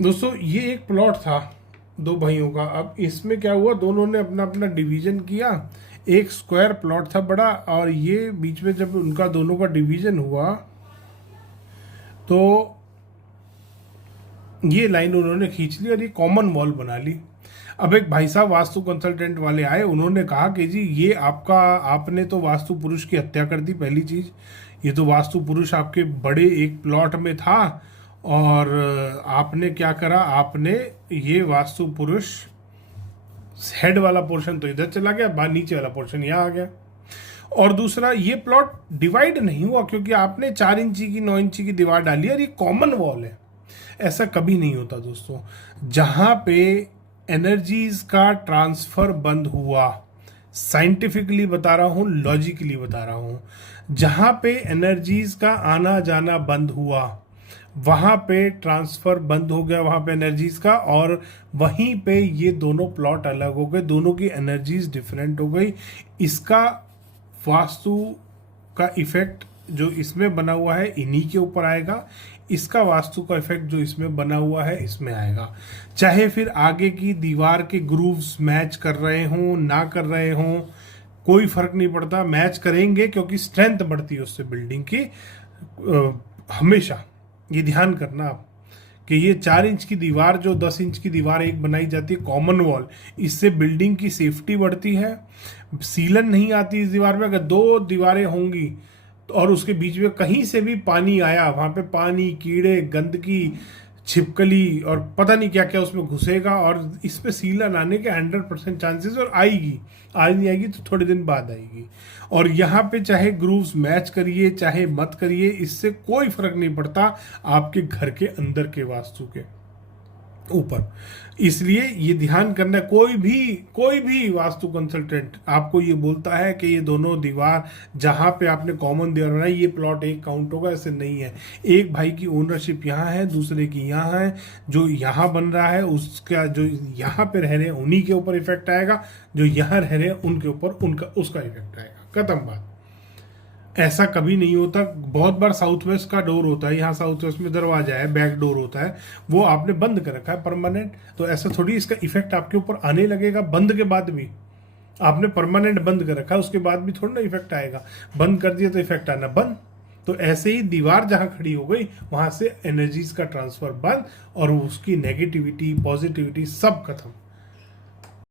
दोस्तों ये एक प्लॉट था दो भाइयों का। अब इसमें क्या हुआ, दोनों ने अपना अपना डिवीजन किया। एक स्क्वायर प्लॉट था बड़ा, और ये बीच में जब उनका दोनों का डिवीजन हुआ तो ये लाइन उन्होंने खींच ली और ये कॉमन वॉल बना ली। अब एक भाई साहब वास्तु कंसल्टेंट वाले आए, उन्होंने कहा कि जी ये आपका, आपने तो वास्तु पुरुष की हत्या कर दी। पहली चीज, ये तो वास्तु पुरुष आपके बड़े एक प्लॉट में था, और आपने क्या करा, आपने ये वास्तु पुरुष हेड वाला पोर्शन तो इधर चला गया, नीचे वाला पोर्शन यहाँ आ गया। और दूसरा, ये प्लॉट डिवाइड नहीं हुआ क्योंकि आपने 4 इंची की 9 इंची की दीवार डाली और ये कॉमन वॉल है। ऐसा कभी नहीं होता दोस्तों। जहां पे एनर्जीज का ट्रांसफर बंद हुआ, साइंटिफिकली बता रहा हूं, लॉजिकली बता रहा हूं, जहां पे एनर्जीज का आना जाना बंद हुआ, वहां पे ट्रांसफर बंद हो गया, वहां पे एनर्जीज का, और वहीं पे ये दोनों प्लॉट अलग हो गए, दोनों की एनर्जीज डिफरेंट हो गई। इसका वास्तु का इफेक्ट जो इसमें बना हुआ है इन्हीं के ऊपर आएगा, इसका वास्तु का इफेक्ट जो इसमें बना हुआ है इसमें आएगा। चाहे फिर आगे की दीवार के ग्रूव्स मैच कर रहे हों ना कर रहे हों, कोई फर्क नहीं पड़ता, मैच करेंगे क्योंकि स्ट्रेंथ बढ़ती है उससे बिल्डिंग की। हमेशा ये ध्यान करना आप कि ये 4 इंच की दीवार जो 10 इंच की दीवार एक बनाई जाती है कॉमन वॉल, इससे बिल्डिंग की सेफ्टी बढ़ती है, सीलन नहीं आती इस दीवार में। अगर दो दीवारें होंगी और उसके बीच में कहीं से भी पानी आया, वहां पे पानी, कीड़े, गंदगी, छिपकली और पता नहीं क्या क्या उसमें घुसेगा, और इस पे सीलन आने के 100% चांसेस, और आएगी, आज नहीं आएगी तो थोड़े दिन बाद आएगी। और यहाँ पे चाहे ग्रूव्स मैच करिए चाहे मत करिए, इससे कोई फर्क नहीं पड़ता आपके घर के अंदर के वास्तु के ऊपर। इसलिए ये ध्यान करना, कोई भी वास्तु कंसल्टेंट आपको ये बोलता है कि ये दोनों दीवार जहां पे आपने कॉमन दीवार बनाई ये प्लॉट एक काउंट होगा, ऐसे नहीं है। एक भाई की ओनरशिप यहाँ है, दूसरे की यहाँ है। जो यहाँ बन रहा है उसका, जो यहाँ पे रह रहे हैं उन्हीं के ऊपर इफेक्ट आएगा, जो यहाँ रह रहे हैं उनके ऊपर उनका उसका इफेक्ट आएगा। खत्म बात। ऐसा कभी नहीं होता। बहुत बार साउथ वेस्ट का डोर होता है, यहाँ साउथ वेस्ट में दरवाजा है, बैक डोर होता है, वो आपने बंद कर रखा है परमानेंट, तो ऐसा थोड़ी इसका इफेक्ट आपके ऊपर आने लगेगा बंद के बाद भी। आपने परमानेंट बंद कर रखा है, उसके बाद भी थोड़ा ना इफेक्ट आएगा। बंद कर दिया तो इफेक्ट आना बंद। तो ऐसे ही दीवार जहां खड़ी हो गई वहां से एनर्जीज का ट्रांसफर बंद, और उसकी नेगेटिविटी पॉजिटिविटी सब खत्म।